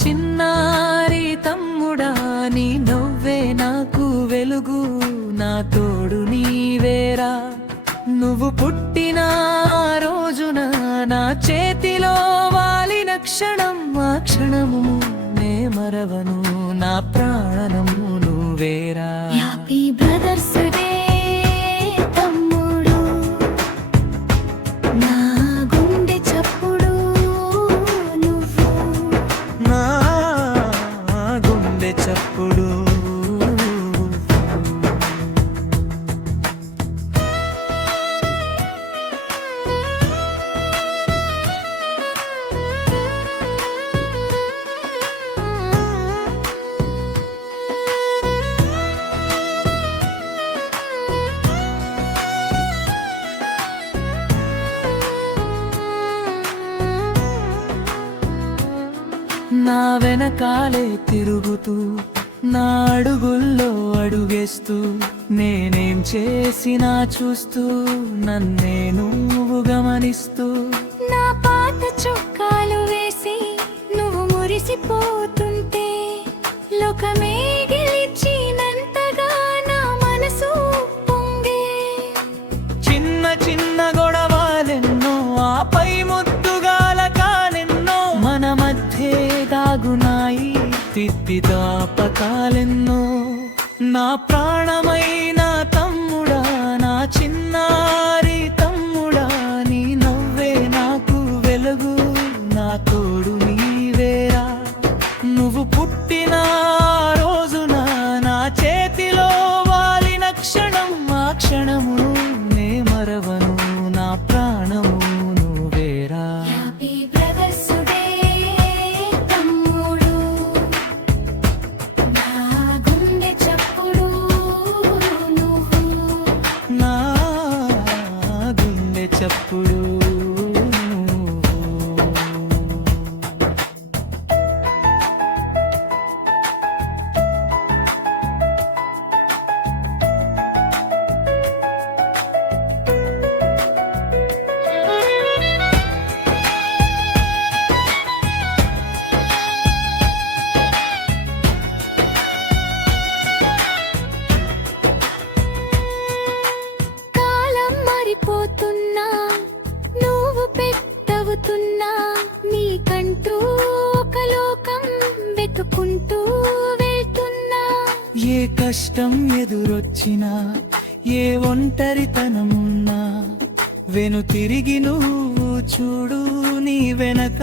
చిన్నారి తమ్ముడా నీ నవ్వే నాకు వెలుగు నా తోడు నీవేరా నువ్వు పుట్టిన రోజున నా చేతిలో వాలిన క్షణం ఆ క్షణము నే మరవను నా ప్రాణము నువ్వేరా హ్యాపీ బ్రదర్స్ డే తమ్ముడు నా గుండె చప్పుడు నువ్వు నా గుండె చప్పుడు నా వెనకాలే తిరుగుతూ నా అడుగుల్లో అడుగేస్తూ నేనేం చేసినా చూస్తూ నన్నే నువ్వు గమనిస్తూ నా పాత చొక్కాలు వేసి నువ్వు మురిసిపోతుంటే లోకమే గెలిచినంతగా నా మనసు పొంగే చిన్న చిన్న గొడవలెన్నో ఆపై ముద్దుగాల కాలెన్నో మన మధ్య దాగునాయి తిప్పిదాపకాలెన్నో నా ప్రాణమైన తమ్ముడా నా చిన్నారి తమ్ముడా నీ నవ్వే నాకు వెలుగు నా తోడు నీవేరా నువ్వు పుట్టిన రోజున నా చేతిలో వాలిన క్షణం ఆ క్షణము నే మరవను నా ప్రాణము నువ్వేరా హ్యాపీ బ్రదర్స్ డే తమ్ముడు నా గుండె చప్పుడు నువ్వు నా గుండె చప్పుడు కాలం మారిపోతున్నా నువ్వు పెద్దవుతున్నా నీకంటూ ఒక లోకం వెతుకుంటూ వెళ్తున్నా ఏ కష్టం ఎదురొచ్చినా ఏ ఒంటరితనమున్నా వెను తిరిగి నువ్వు చూడు నీ వెనక